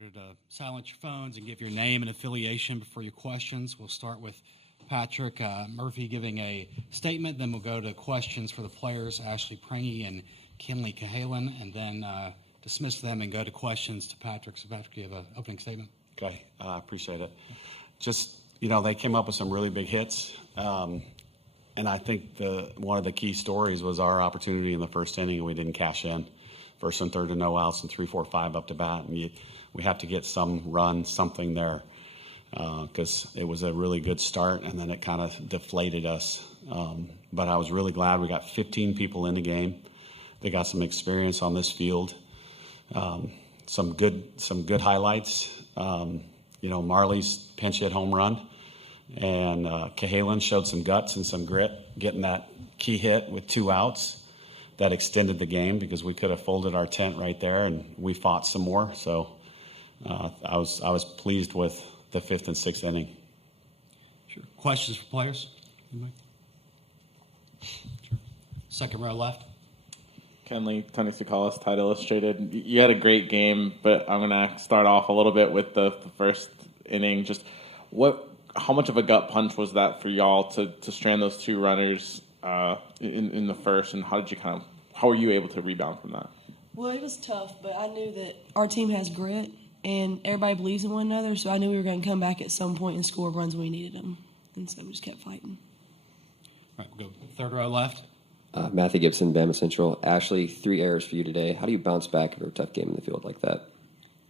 To silence your phones and give your name and affiliation before your questions. We'll start with Patrick Murphy giving a statement, then we'll go to questions for the players, Ashley Prangy and Kinley Cahalan, and then dismiss them and go to questions to Patrick. So, Patrick, you have an opening statement? Okay, I appreciate it. Just, they came up with some really big hits, and I think one of the key stories was our opportunity in the first inning, and we didn't cash in. First and third to no outs and 3, 4, 5 up to bat, and we have to get some run, something there, because it was a really good start, and then it kind of deflated us. But I was really glad we got 15 people in the game. They got some experience on this field. Some good highlights. Marley's pinch hit home run, and Cahalan showed some guts and some grit, getting that key hit with 2 outs. That extended the game because we could have folded our tent right there, and we fought some more. So I was pleased with the 5th and 6th inning. Sure. Questions for players? Anybody? Sure. Second row left. Kenley, Tony Sukalis, Tide Illustrated. You had a great game, but I'm going to start off a little bit with the first inning. Just how much of a gut punch was that for y'all to strand those 2 runners in the first, and how were you able to rebound from that? Well, it was tough, but I knew that our team has grit, and everybody believes in one another, so I knew we were going to come back at some point and score runs when we needed them, and so we just kept fighting. All right, we'll go third row left. Matthew Gibson, Bama Central. Ashley, 3 errors for you today. How do you bounce back after a tough game in the field like that?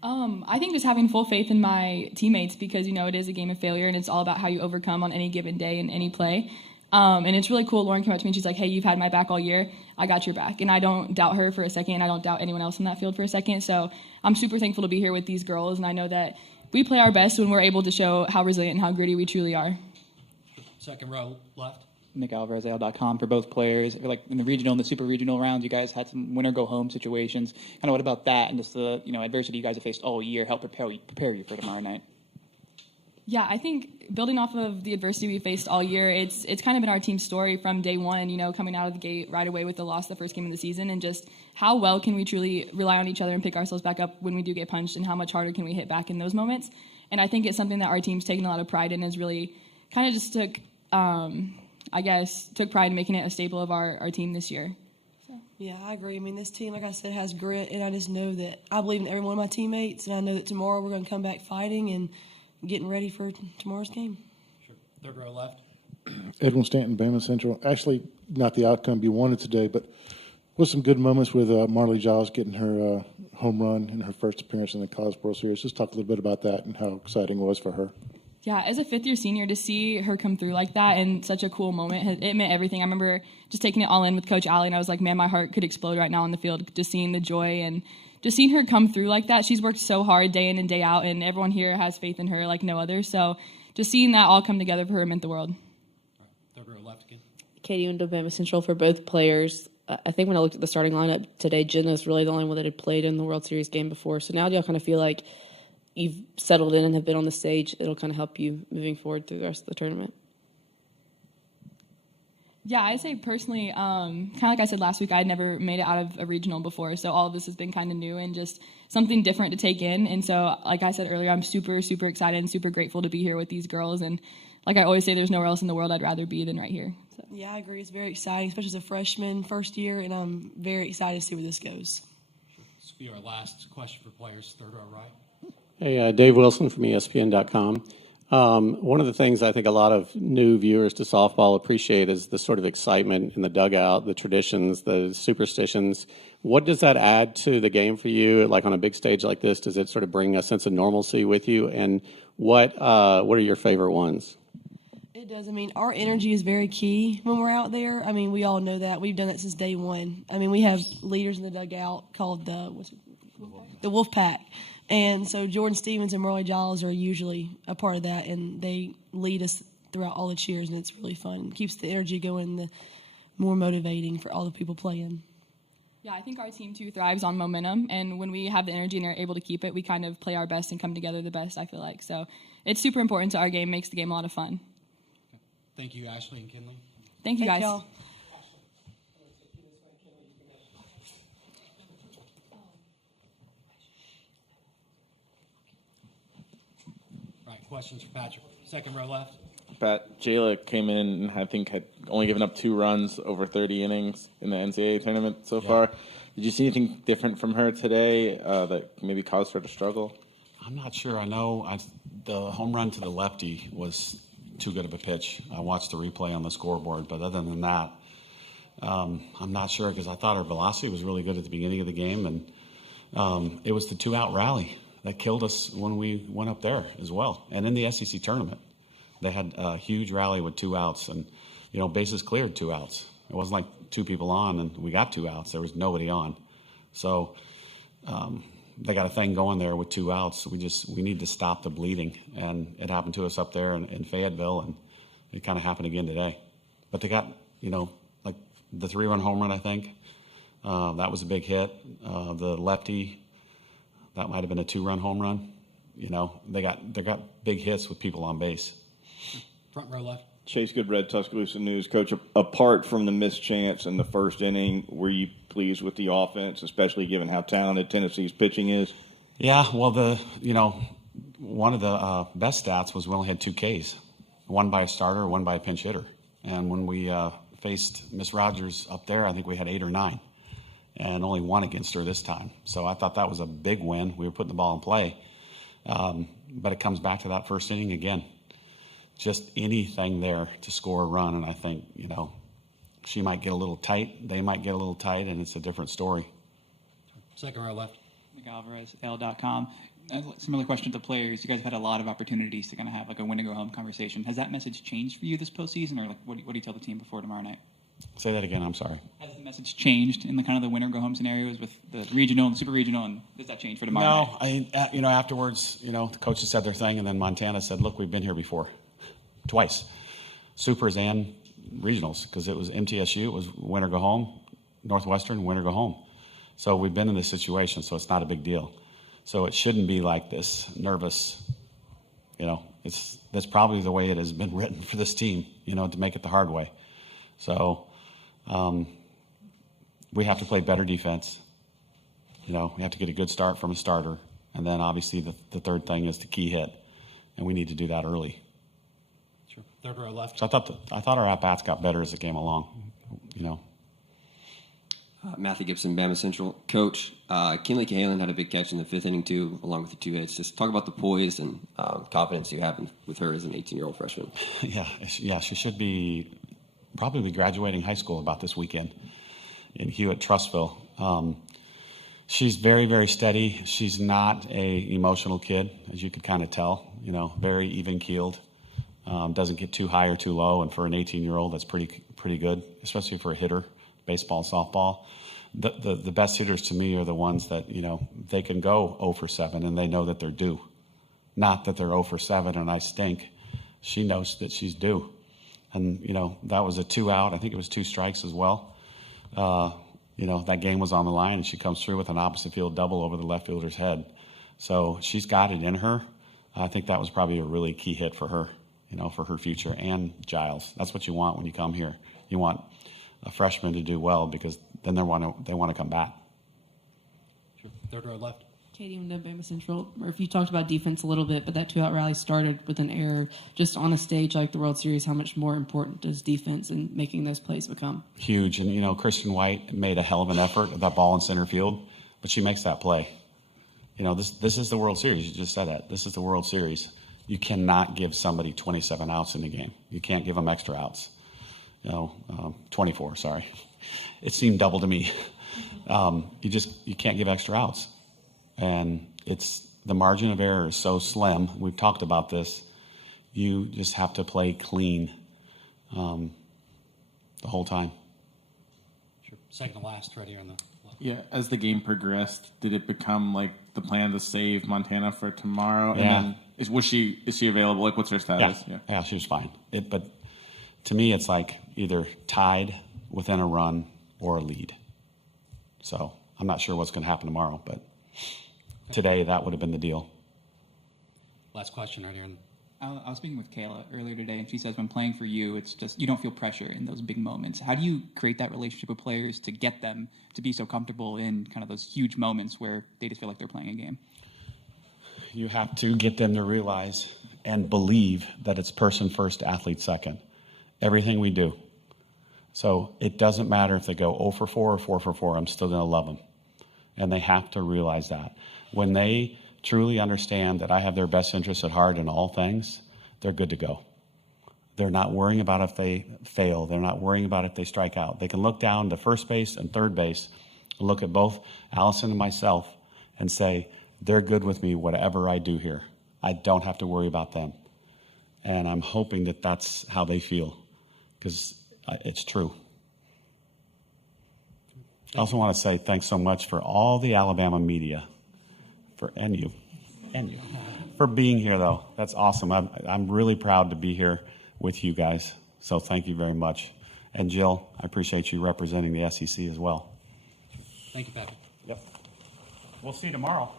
I think just having full faith in my teammates because, it is a game of failure, and it's all about how you overcome on any given day in any play. And it's really cool. Lauren came up to me and she's like, hey, you've had my back all year. I got your back. And I don't doubt her for a second, and I don't doubt anyone else in that field for a second. So I'm super thankful to be here with these girls, and I know that we play our best when we're able to show how resilient and how gritty we truly are. Second row left. Nick Alvarez, AL.com, for both players. I feel like in the regional and the super regional rounds, you guys had some winner-go-home situations. Kind of what about that and just the adversity you guys have faced all year help prepare you for tomorrow night? Yeah, I think building off of the adversity we faced all year, it's kind of been our team's story from day one, coming out of the gate right away with the loss the first game of the season, and just how well can we truly rely on each other and pick ourselves back up when we do get punched, and how much harder can we hit back in those moments. And I think it's something that our team's taken a lot of pride in, is really kind of just took pride in making it a staple of our team this year. So. Yeah, I agree. This team, like I said, has grit, and I just know that I believe in every one of my teammates, and I know that tomorrow we're going to come back fighting and getting ready for tomorrow's game. Sure. Third row left. Edwin Stanton, Bama Central. Actually, not the outcome you wanted today, but with some good moments with Marley Giles getting her home run in her first appearance in the College World Series. Just talk a little bit about that and how exciting it was for her. Yeah, as a fifth-year senior, to see her come through like that in such a cool moment, it meant everything. I remember just taking it all in with Coach Allie, and I was like, man, my heart could explode right now on the field, just seeing the joy and just seeing her come through like that. She's worked so hard day in and day out, and everyone here has faith in her like no other. So just seeing that all come together for her meant the world. All right, third row left again. Katie Undo, Bama Central, for both players. I think when I looked at the starting lineup today, Jenna was really the only one that had played in the World Series game before. So now do y'all kind of feel like you've settled in and have been on the stage? It'll kind of help you moving forward through the rest of the tournament? Yeah, I'd say personally, kind of like I said last week, I'd never made it out of a regional before, so all of this has been kind of new and just something different to take in. And so, like I said earlier, I'm super, super excited and super grateful to be here with these girls. And like I always say, there's nowhere else in the world I'd rather be than right here. So. Yeah, I agree. It's very exciting, especially as a freshman, first year, and I'm very excited to see where this goes. Sure. This will be our last question for players, third row right. Hey, Dave Wilson from ESPN.com. One of the things I think a lot of new viewers to softball appreciate is the sort of excitement in the dugout, the traditions, the superstitions. What does that add to the game for you? Like on a big stage like this, does it sort of bring a sense of normalcy with you? And what are your favorite ones? It does. Our energy is very key when we're out there. We all know that. We've done that since day one. We have leaders in the dugout called the Wolf Pack. And so Jordan Stevens and Marley Giles are usually a part of that, and they lead us throughout all the cheers, and it's really fun. It keeps the energy going, the more motivating for all the people playing. Yeah, I think our team, too, thrives on momentum, and when we have the energy and are able to keep it, we kind of play our best and come together the best, I feel like. So it's super important to our game, makes the game a lot of fun. Okay. Thank you, Ashley and Kinley. Thank you, guys. Y'all. questions for Patrick. Second row left. Pat, Jayla came in and I think had only given up 2 runs over 30 innings in the NCAA tournament so far. Did you see anything different from her today that maybe caused her to struggle? I'm not sure. I know the home run to the lefty was too good of a pitch. I watched the replay on the scoreboard, but other than that, I'm not sure because I thought her velocity was really good at the beginning of the game, and it was the 2-out rally that killed us when we went up there as well. And in the SEC tournament, they had a huge rally with 2 outs, and bases cleared 2 outs. It wasn't like 2 people on and we got 2 outs. There was nobody on, so they got a thing going there with 2 outs. We need to stop the bleeding, and it happened to us up there in Fayetteville, and it kind of happened again today. But they got like the 3-run home run, I think. That was a big hit. The lefty, that might have been a 2-run home run. They got big hits with people on base. Front row left. Chase Goodred, Tuscaloosa News. Coach, apart from the missed chance in the first inning, were you pleased with the offense, especially given how talented Tennessee's pitching is? Yeah, well, one of the best stats was we only had 2 Ks, one by a starter, one by a pinch hitter. And when we faced Miss Rogers up there, I think we had 8 or 9, and only 1 against her this time. So I thought that was a big win. We were putting the ball in play. But it comes back to that first inning again. Just anything there to score a run, and I think, she might get a little tight, they might get a little tight, and it's a different story. Second row left. Nick Alvarez, L.com. Similar question to the players. You guys have had a lot of opportunities to kind of have like a win-and-go-home conversation. Has that message changed for you this postseason, or what do you tell the team before tomorrow night? Say that again, I'm sorry. Has the message changed in the kind of the win-or-go-home scenarios with the regional and super regional, and does that change for tomorrow night? No, afterwards, the coaches said their thing, and then Montana said, look, we've been here before. Twice. Supers and regionals, because it was MTSU, it was win or go home, Northwestern, win or go home. So we've been in this situation, so it's not a big deal. So it shouldn't be like this nervous, that's probably the way it has been written for this team, to make it the hard way. So we have to play better defense. We have to get a good start from a starter. And then obviously the third thing is the key hit, and we need to do that early. Sure. Third row left. So I thought our at-bats got better as it came along, Matthew Gibson, Bama Central. Coach, Kinley Cahalan had a big catch in the 5th inning, too, along with the 2 hits. Just talk about the poise and confidence you have with her as an 18-year-old freshman. Yeah, she should be probably graduating high school about this weekend in Hewitt, Trussville. She's very, very steady. She's not a emotional kid, as you could kind of tell, very even-keeled. Doesn't get too high or too low, and for an 18-year-old, that's pretty good, especially for a hitter, baseball, softball. The best hitters to me are the ones that, they can go 0 for 7 and they know that they're due. Not that they're 0 for 7 and I stink. She knows that she's due. And, that was a 2 out. I think it was 2 strikes as well. That game was on the line, and she comes through with an opposite field double over the left fielder's head. So she's got it in her. I think that was probably a really key hit for her, for her future, and Giles. That's what you want when you come here. You want a freshman to do well, because then they want to come back. Sure. Third row left. Katie and Bama Central. Murphy, you talked about defense a little bit, but that 2-out rally started with an error. Just on a stage like the World Series, how much more important does defense and making those plays become? Huge. And, Kristen White made a hell of an effort at that ball in center field, but she makes that play. This is the World Series. You just said that. This is the World Series. You cannot give somebody 27 outs in the game. You can't give them extra outs. 24, sorry. It seemed double to me. You can't give extra outs. And the margin of error is so slim. We've talked about this. You just have to play clean the whole time. Sure. Second to last, right here on the left. Yeah, as the game progressed, did it become like the plan to save Montana for tomorrow? Yeah. And then is she available? Like, what's her status? Yeah, she was fine. But to me, it's like either tied within a run or a lead. So I'm not sure what's going to happen tomorrow, but today that would have been the deal. Last question right here. I was speaking with Kayla earlier today, and she says when playing for you, it's just you don't feel pressure in those big moments. How do you create that relationship with players to get them to be so comfortable in kind of those huge moments where they just feel like they're playing a game? You have to get them to realize and believe that it's person first, athlete second. Everything we do. So it doesn't matter if they go 0 for 4 or 4 for 4. I'm still going to love them. And they have to realize that. When they truly understand that I have their best interests at heart in all things, they're good to go. They're not worrying about if they fail. They're not worrying about if they strike out. They can look down to first base and third base and look at both Allison and myself and say, they're good with me whatever I do here. I don't have to worry about them. And I'm hoping that that's how they feel, because it's true. I also want to say thanks so much for all the Alabama media, and you, for being here, though. That's awesome. I'm really proud to be here with you guys. So thank you very much. And Jill, I appreciate you representing the SEC as well. Thank you, Patrick. Yep. We'll see you tomorrow.